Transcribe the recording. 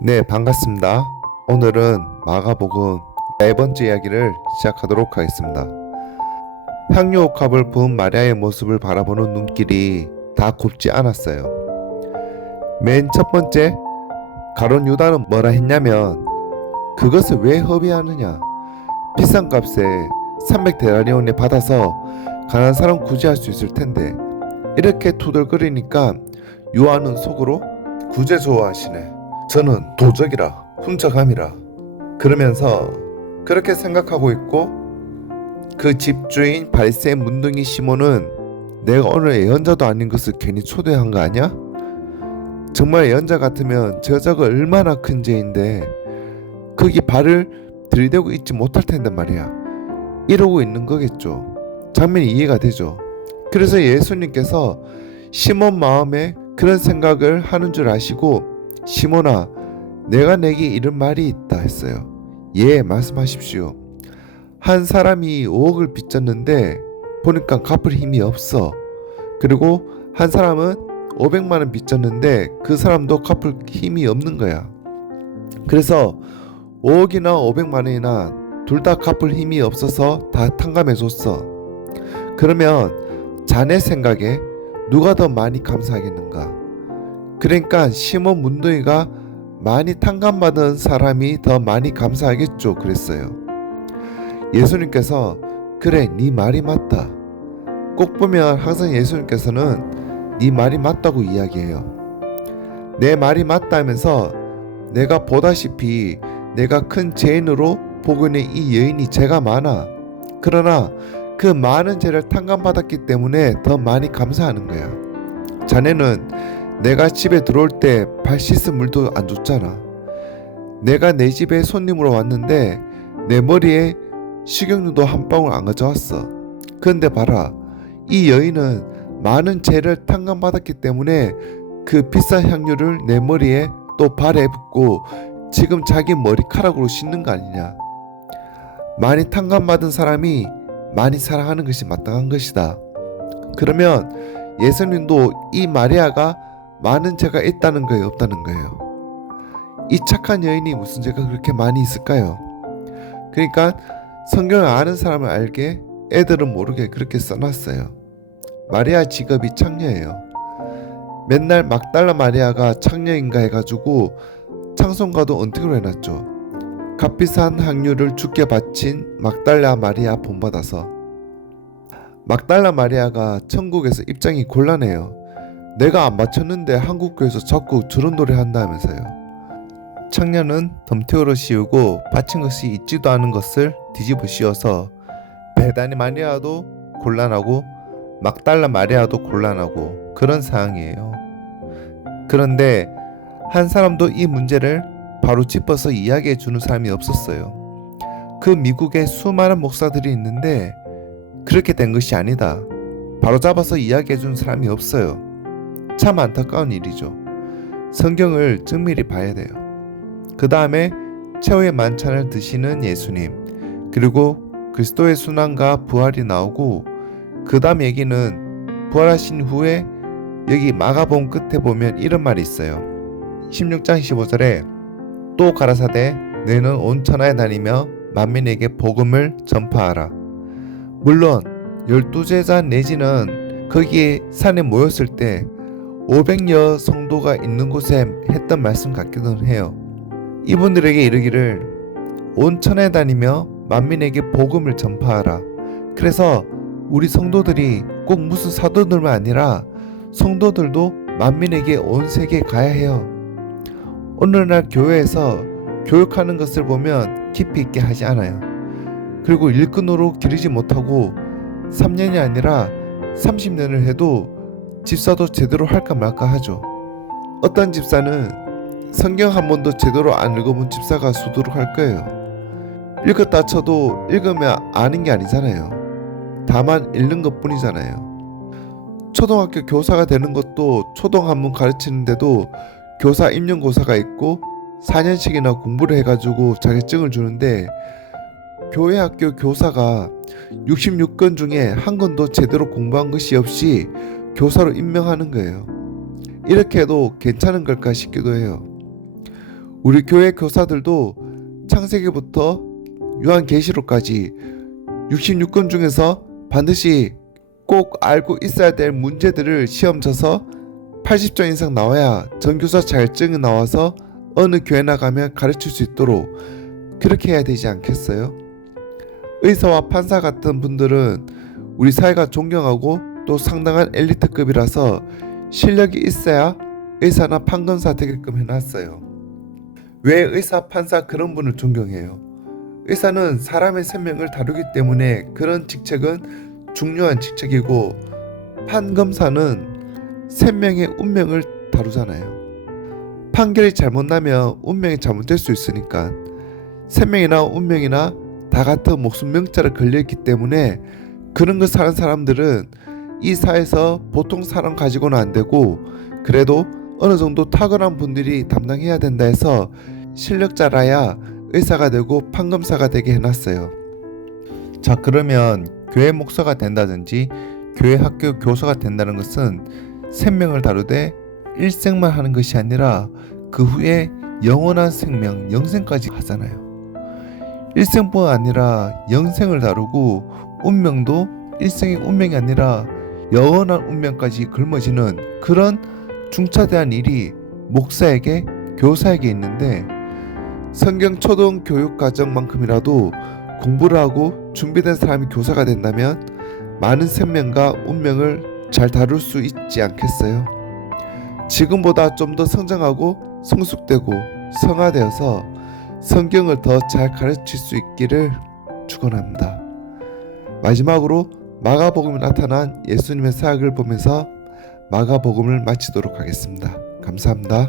네, 반갑습니다. 오늘은 마가복음 네 번째 이야기를 시작하도록 하겠습니다. 향유옥합을 부은 마리아의 모습을 바라보는 눈길이 다 곱지 않았어요. 맨 첫 번째, 가론 유다는 뭐라 했냐면 그것을 왜 허비하느냐? 비싼 값에 300데나리온에 받아서 가난한 사람 구제할 수 있을 텐데 이렇게 투덜거리니까 요한은 속으로 구제 좋아하시네. 저는 도적이라 훔쳐감이라 그러면서 그렇게 생각하고 있고 그 집주인 발세 문둥이 시몬은 내가 오늘 예언자도 아닌 것을 괜히 초대한 거 아니야? 정말 예언자 같으면 저자가 얼마나 큰 죄인데 거기 발을 들이대고 있지 못할 텐데 말이야. 이러고 있는 거겠죠. 장면이 이해가 되죠. 그래서 예수님께서 시몬 마음에 그런 생각을 하는 줄 아시고 시몬아, 내가 내게 이런 말이 있다 했어요. 예, 말씀하십시오. 한 사람이 5억을 빚졌는데 보니까 갚을 힘이 없어. 그리고 한 사람은 500만 원 빚졌는데 그 사람도 갚을 힘이 없는 거야. 그래서 5억이나 500만 원이나 둘 다 갚을 힘이 없어서 다 탕감해 줬어. 그러면 자네 생각에 누가 더 많이 감사하겠는가? 그러니까 시몬 문도이가 많이 탕감받은 사람이 더 많이 감사하겠죠. 그랬어요. 예수님께서 그래 네 말이 맞다. 꼭 보면 항상 예수님께서는 네 말이 맞다고 이야기해요. 내 말이 맞다면서 내가 보다시피 내가 큰 죄인으로 있는 이 여인이 죄가 많아. 그러나 그 많은 죄를 탕감받았기 때문에 더 많이 감사하는 거야. 자네는 내가 집에 들어올 때 발 씻은 물도 안 줬잖아. 내가 내 집에 손님으로 왔는데 내 머리에 식용유도 한 방울 안 가져왔어. 그런데 봐라. 이 여인은 많은 죄를 탕감받았기 때문에 그 비싼 향유를 내 머리에 또 발에 붓고 지금 자기 머리카락으로 씻는 거 아니냐. 많이 탕감받은 사람이 많이 사랑하는 것이 마땅한 것이다. 그러면 예수님도 이 마리아가 많은 죄가 있다는 거예요, 없다는 거예요. 이 착한 여인이 무슨 죄가 그렇게 많이 있을까요? 그러니까 성경을 아는 사람을 알게 애들은 모르게 그렇게 써놨어요. 마리아 직업이 창녀예요. 맨날 막달라 마리아가 창녀인가 해가지고 창송가도 언택으로 해놨죠. 값비싼 향유를 죽게 바친 막달라 마리아 본받아서 막달라 마리아가 천국에서 입장이 곤란해요. 내가 안 바쳤는데 한국교에서 자꾸 저런 노래 한다면서요. 청년은 덤태우러 씌우고 바친 것이 있지도 않은 것을 뒤집어 씌워서 배다니 마리아도 곤란하고 막달라 마리아도 곤란하고 그런 상황이에요. 그런데 한 사람도 이 문제를 바로 짚어서 이야기해 주는 사람이 없었어요. 그 미국에 수많은 목사들이 있는데 그렇게 된 것이 아니다. 바로 잡아서 이야기해 주는 사람이 없어요. 참 안타까운 일이죠. 성경을 정밀히 봐야 돼요. 그 다음에 최후의 만찬을 드시는 예수님, 그리고 그리스도의 순환과 부활이 나오고 그 다음 얘기는 부활하신 후에 여기 마가본 끝에 보면 이런 말이 있어요. 16장 15절에 또 가라사대 너는 온 천하에 다니며 만민에게 복음을 전파하라. 물론 열두 제자 내지는 거기에 산에 모였을 때 500여 성도가 있는 곳에 했던 말씀 같기도 해요. 이분들에게 이르기를 온 천에 다니며 만민에게 복음을 전파하라. 그래서 우리 성도들이 꼭 무슨 사도들만 아니라 성도들도 만민에게 온 세계에 가야 해요. 오늘날 교회에서 교육하는 것을 보면 깊이 있게 하지 않아요. 그리고 일꾼으로 기르지 못하고 3년이 아니라 30년을 해도 집사도 제대로 할까 말까 하죠. 어떤 집사는 성경 한 번도 제대로 안 읽어본 집사가 수두룩 할 거예요. 읽었다 쳐도 읽으면 아는 게 아니잖아요. 다만 읽는 것 뿐이잖아요. 초등학교 교사가 되는 것도 초등 한문 가르치는데도 교사 임용고사가 있고 4년씩이나 공부를 해가지고 자격증을 주는데 교회 학교 교사가 66건 중에 한 건도 제대로 공부한 것이 없이 교사로 임명하는 거예요. 이렇게 해도 괜찮은 걸까 싶기도 해요. 우리 교회 교사들도 창세기부터 요한계시록까지 66권 중에서 반드시 꼭 알고 있어야 될 문제들을 시험 쳐서 80점 이상 나와야 전교사 자격증이 나와서 어느 교회 나 가면 가르칠 수 있도록 그렇게 해야 되지 않겠어요? 의사와 판사 같은 분들은 우리 사회가 존경하고 또 상당한 엘리트급이라서 실력이 있어야 의사나 판검사 되게끔 해놨어요. 왜 의사, 판사 그런 분을 존경해요? 의사는 사람의 생명을 다루기 때문에 그런 직책은 중요한 직책이고 판검사는 생명의 운명을 다루잖아요. 판결이 잘못 나면 운명이 잘못될 수 있으니까 생명이나 운명이나 다 같은 목숨 명자를 걸려있기 때문에 그런 거 사는 사람들은 이 사회에서 보통 사람 가지고는 안 되고 그래도 어느 정도 탁월한 분들이 담당해야 된다 해서 실력자라야 의사가 되고 판검사가 되게 해놨어요. 자 그러면 교회 목사가 된다든지 교회 학교 교사가 된다는 것은 생명을 다루되 일생만 하는 것이 아니라 그 후에 영원한 생명 영생까지 하잖아요. 일생뿐 아니라 영생을 다루고 운명도 일생의 운명이 아니라 영원한 운명까지 걸머지는 그런 중차대한 일이 목사에게 교사에게 있는데 성경 초등 교육 과정만큼이라도 공부를 하고 준비된 사람이 교사가 된다면 많은 생명과 운명을 잘 다룰 수 있지 않겠어요? 지금보다 좀 더 성장하고 성숙되고 성화되어서 성경을 더 잘 가르칠 수 있기를 축원합니다. 마지막으로 마가복음에 나타난 예수님의 사역을 보면서 마가복음을 마치도록 하겠습니다. 감사합니다.